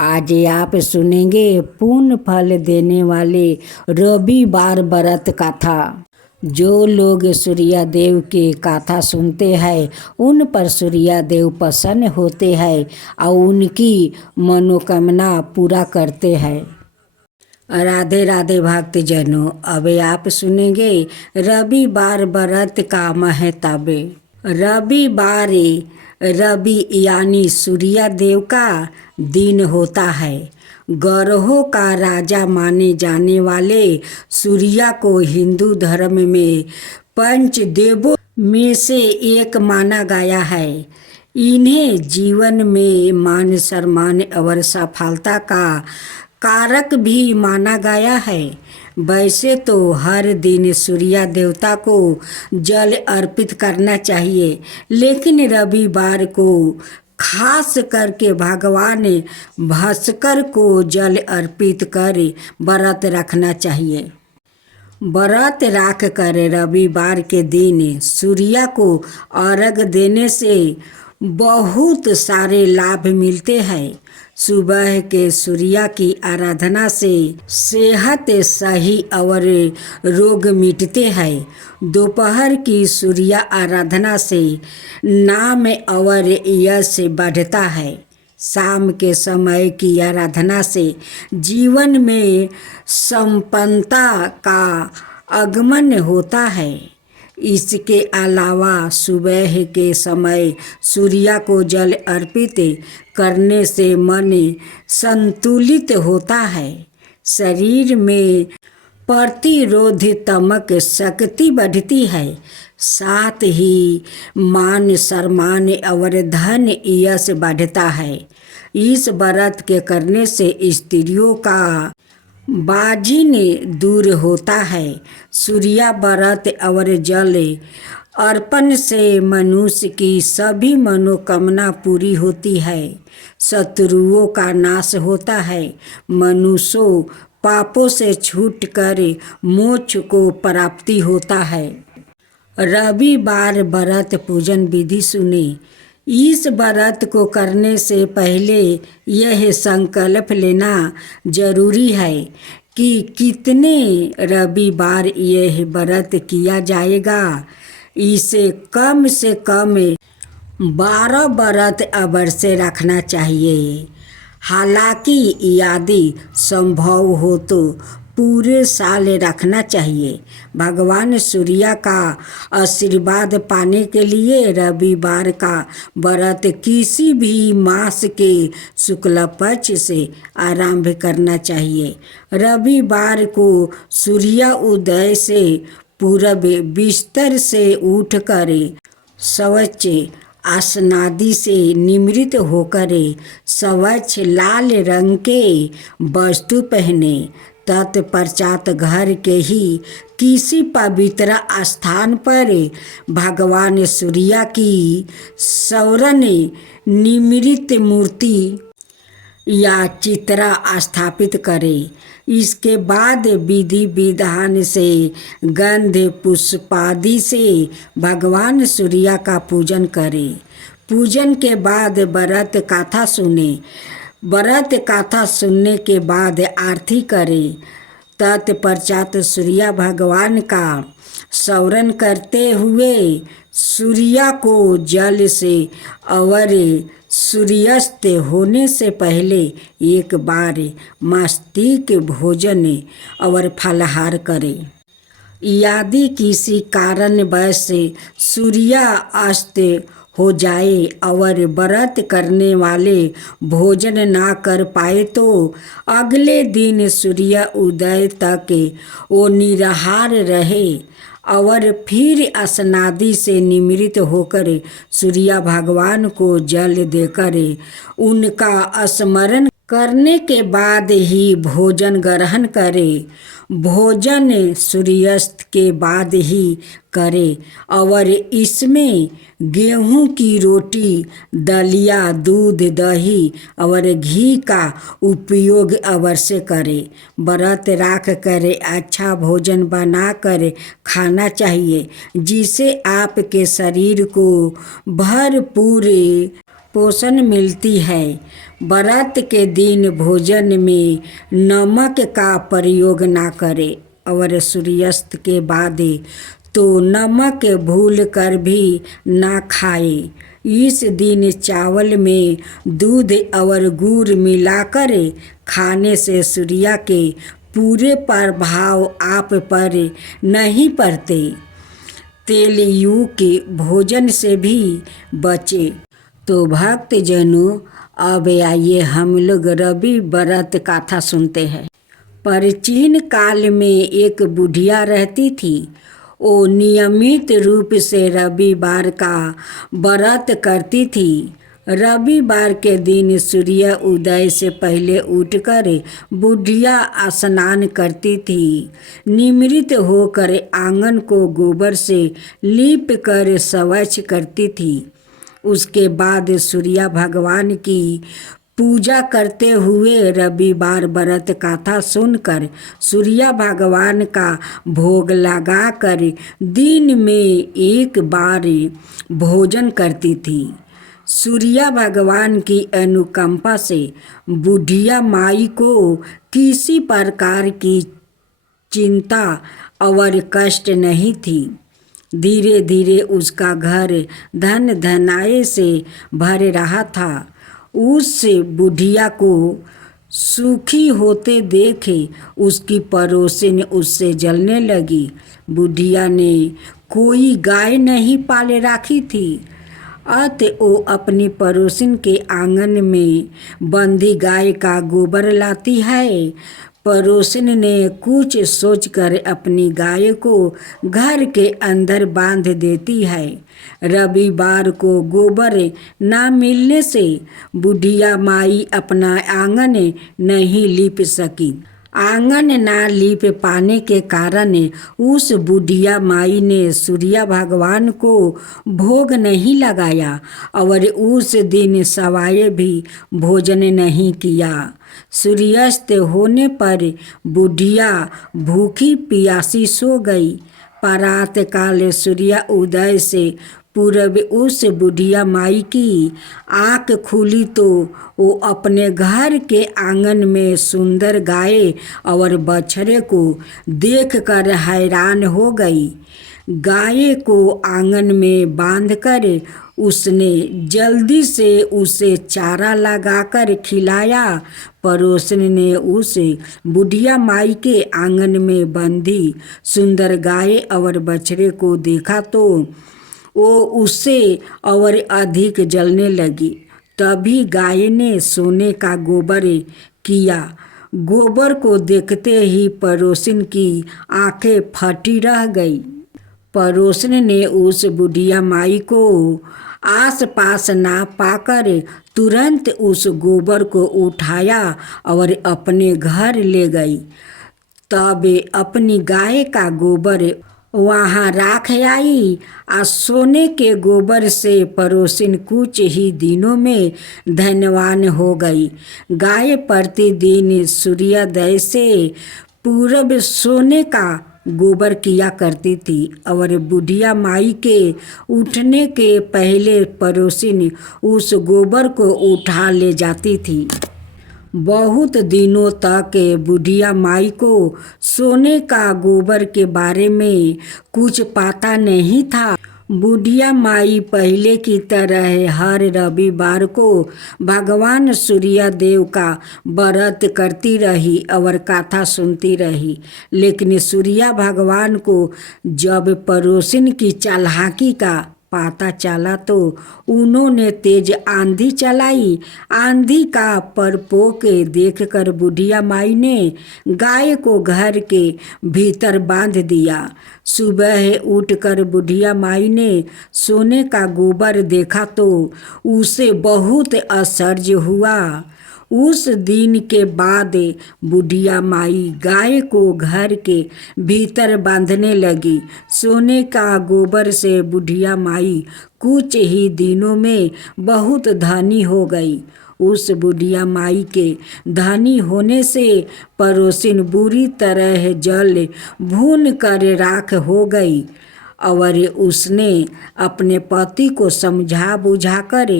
आज आप सुनेंगे पूर्ण फल देने वाले रविवार व्रत कथा। जो लोग सूर्य देव की कथा सुनते हैं उन पर सूर्य देव प्रसन्न होते हैं और उनकी मनोकामना पूरा करते हैं। राधे राधे भक्तजनों, अब आप सुनेंगे रविवार व्रत का महत्व। रविवार रवि यानी सूर्य देव का दिन होता है। ग्रहों का राजा माने जाने वाले सूर्य को हिंदू धर्म में पंच देवों में से एक माना गया है। इन्हें जीवन में मान सम्मान और सफलता का कारक भी माना गया है। वैसे तो हर दिन सूर्य देवता को जल अर्पित करना चाहिए, लेकिन रविवार को खास करके भगवान भास्कर को जल अर्पित कर व्रत रखना चाहिए। व्रत रख कर रविवार के दिन सूर्य को अर्घ देने से बहुत सारे लाभ मिलते हैं। सुबह के सूर्य की आराधना से सेहत सही और रोग मिटते हैं। दोपहर की सूर्य आराधना से नाम और यश बढ़ता है। शाम के समय की आराधना से जीवन में संपन्नता का आगमन होता है। इसके अलावा सुबह के समय सूर्य को जल अर्पित करने से मन संतुलित होता है। शरीर में प्रतिरोधात्मक शक्ति बढ़ती है। साथ ही मान सम्मान और धन यश बढ़ता है। इस व्रत के करने से स्त्रियों का बाजिन दूर होता है। सूर्य व्रत और जल अर्पण से मनुष्य की सभी मनोकामना पूरी होती है। शत्रुओं का नाश होता है। मनुष्य पापों से छूटकर मोक्ष को प्राप्ति होता है। रविवार व्रत पूजन विधि सुने। इस व्रत को करने से पहले यह संकल्प लेना जरूरी है कि कितने रविवार यह व्रत किया जाएगा। इसे कम से कम 12 व्रत अवश्य रखना चाहिए। हालांकि यदि संभव हो तो पूरे साल रखना चाहिए। भगवान सूर्य का आशीर्वाद पाने के लिए रविवार का व्रत किसी भी मास के शुक्ल पक्ष से आरंभ करना चाहिए। रविवार को सूर्य उदय से पूर्व बिस्तर से उठकर स्वच्छ स्नादि से निमृत होकर स्वच्छ लाल रंग के वस्त्र पहने। तत्पश्चात घर के ही किसी पवित्र स्थान पर भगवान सूर्य की स्वर्ण निमित्त मूर्ति या चित्र स्थापित करें। इसके बाद विधि विधान से गंध पुष्पादि से भगवान सूर्य का पूजन करें। पूजन के बाद व्रत कथा सुने। व्रत कथा सुनने के बाद आरती करें। तत्पश्चात सूर्य भगवान का स्मरण करते हुए सूर्य को जल से और सूर्यास्त होने से पहले एक बार मस्तिष्क भोजन और फलाहार करें। यदि किसी कारणवश सूर्य अस्त हो जाए और व्रत करने वाले भोजन ना कर पाए तो अगले दिन सूर्य उदय तक वो निराहार रहे और फिर स्नादि से निमृत होकर सूर्य भगवान को जल देकर उनका स्मरण करने के बाद ही भोजन ग्रहण करे। भोजन सूर्यास्त के बाद ही करे और इसमें गेहूं की रोटी, दलिया, दूध, दही और घी का उपयोग अवश्य करे। व्रत रख कर अच्छा भोजन बना कर खाना चाहिए, जिससे आपके शरीर को भरपूर पोषण मिलती है। व्रत के दिन भोजन में नमक का प्रयोग ना करें और सूर्यास्त के बाद तो नमक भूल कर भी ना खाए। इस दिन चावल में दूध और गुड़ मिलाकर खाने से सूर्य के पूरे प्रभाव आप पर नहीं पड़ते। तेलयुक्त भोजन से भी बचे। तो भक्तजनों, अब आइए हम लोग रवि व्रत कथा सुनते हैं। प्राचीन काल में एक बुढ़िया रहती थी। वो नियमित रूप से रविवार का व्रत करती थी। रविवार के दिन सूर्य उदय से पहले उठकर बुढ़िया स्नान करती थी। निमृत होकर आंगन को गोबर से लीप कर स्वच्छ करती थी। उसके बाद सूर्य भगवान की पूजा करते हुए रविवार व्रत कथा सुनकर सूर्य भगवान का भोग लगाकर दिन में एक बार भोजन करती थी। सूर्य भगवान की अनुकंपा से बुढ़िया माई को किसी प्रकार की चिंता और कष्ट नहीं थी। धीरे धीरे उसका घर धन धनाए से भर रहा था। उस बुढ़िया को सुखी होते देखे उसकी पड़ोसिन उससे जलने लगी। बुढ़िया ने कोई गाय नहीं पाले रखी थी। अतः वो अपनी पड़ोसिन के आंगन में बंधी गाय का गोबर लाती है। पड़ोसिन ने कुछ सोचकर अपनी गाय को घर के अंदर बांध देती है। रविवार को गोबर ना मिलने से बुढ़िया माई अपना आंगन नहीं लीप सकी। आंगन ना लीप पाने के कारण उस बुढ़िया माई ने सूर्य भगवान को भोग नहीं लगाया और उस दिन सवाए भी भोजन नहीं किया। सूर्यास्त होने पर बुढ़िया भूखी प्यासी सो गई। प्रात काल सूर्य उदय से पूर्व उस बुढ़िया माई की आँख खुली तो वो अपने घर के आंगन में सुंदर गाय और बछड़े को देखकर हैरान हो गई। गाय को आंगन में बांधकर उसने जल्दी से उसे चारा लगाकर खिलाया। पड़ोसन ने उस बुढ़िया माई के आंगन में बंधी सुंदर गाय और बछड़े को देखा तो वो उससे और अधिक जलने लगी। तभी गाय ने सोने का गोबर किया। गोबर को देखते ही पड़ोसिन की आंखें फटी रह गई। पड़ोसन ने उस बुढ़िया माई को आस पास ना पाकर तुरंत उस गोबर को उठाया और अपने घर ले गई। तब अपनी गाय का गोबर वहाँ राख आई। सोने के गोबर से पड़ोसिन कुछ ही दिनों में धनवान हो गई। गाय प्रतिदिन सूर्योदय से पूर्व सोने का गोबर किया करती थी और बुढ़िया माई के उठने के पहले पड़ोसिन उस गोबर को उठा ले जाती थी। बहुत दिनों तक बुढ़िया माई को सोने का गोबर के बारे में कुछ पता नहीं था। बुढ़िया माई पहले की तरह हर रविवार को भगवान सूर्यदेव का व्रत करती रही और कथा सुनती रही। लेकिन सूर्य भगवान को जब पड़ोसिन की चालाकी का पता चला तो उन्होंने तेज आंधी चलाई। आंधी का प्रकोप देखकर बुढ़िया माई ने गाय को घर के भीतर बांध दिया। सुबह उठकर बुढ़िया माई ने सोने का गोबर देखा तो उसे बहुत आश्चर्य हुआ। उस दिन के बाद बुढ़िया माई गाय को घर के भीतर बांधने लगी। सोने का गोबर से बुढ़िया माई कुछ ही दिनों में बहुत धनी हो गई। उस बुढ़िया माई के धनी होने से पड़ोसिन बुरी तरह जल भून कर राख हो गई और उसने अपने पति को समझा बुझा कर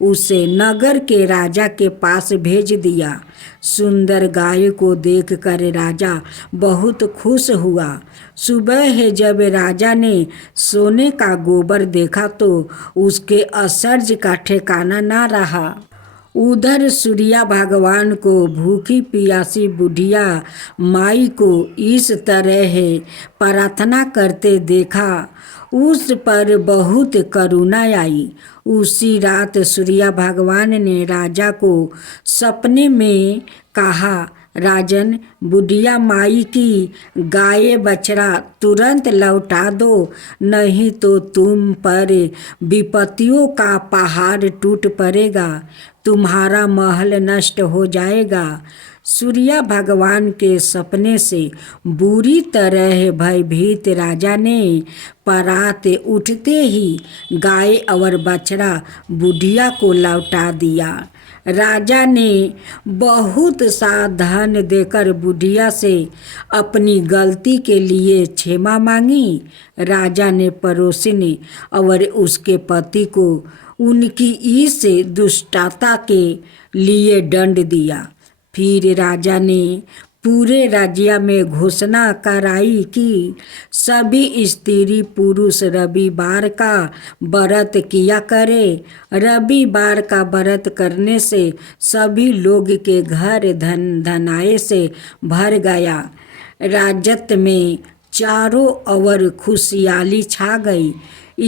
उसे नगर के राजा के पास भेज दिया। सुंदर गाय को देखकर राजा बहुत खुश हुआ। सुबह है जब राजा ने सोने का गोबर देखा तो उसके आश्चर्य का ठिकाना ना रहा। उधर सूर्या भगवान को भूखी प्यासी बुढ़िया माई को इस तरह प्रार्थना करते देखा, उस पर बहुत करुणा आई। उसी रात सूर्या भगवान ने राजा को सपने में कहा, राजन, बुढ़िया माई की गाय बछड़ा तुरंत लौटा दो, नहीं तो तुम पर विपत्तियों का पहाड़ टूट पड़ेगा, तुम्हारा महल नष्ट हो जाएगा। सूर्या भगवान के सपने से बुरी तरह भयभीत राजा ने परात उठते ही गाय और बछड़ा बुढ़िया को लौटा दिया। राजा ने बहुत सा धन देकर बुढ़िया से अपनी गलती के लिए क्षमा मांगी। राजा ने पड़ोसिनी और उसके पति को उनकी इस दुष्टता के लिए दंड दिया। फिर राजा ने पूरे राज्य में घोषणा कराई कि सभी स्त्री पुरुष रविवार का व्रत किया करे। रविवार का व्रत करने से सभी लोग के घर धन धनाए से भर गया। राज्य में चारों ओर खुशहाली छा गई।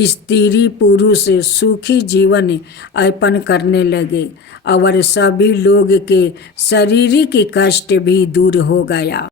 स्त्री पुरुष सुखी जीवन यापन करने लगे और सभी लोग के शारीरिक कष्ट भी दूर हो गया।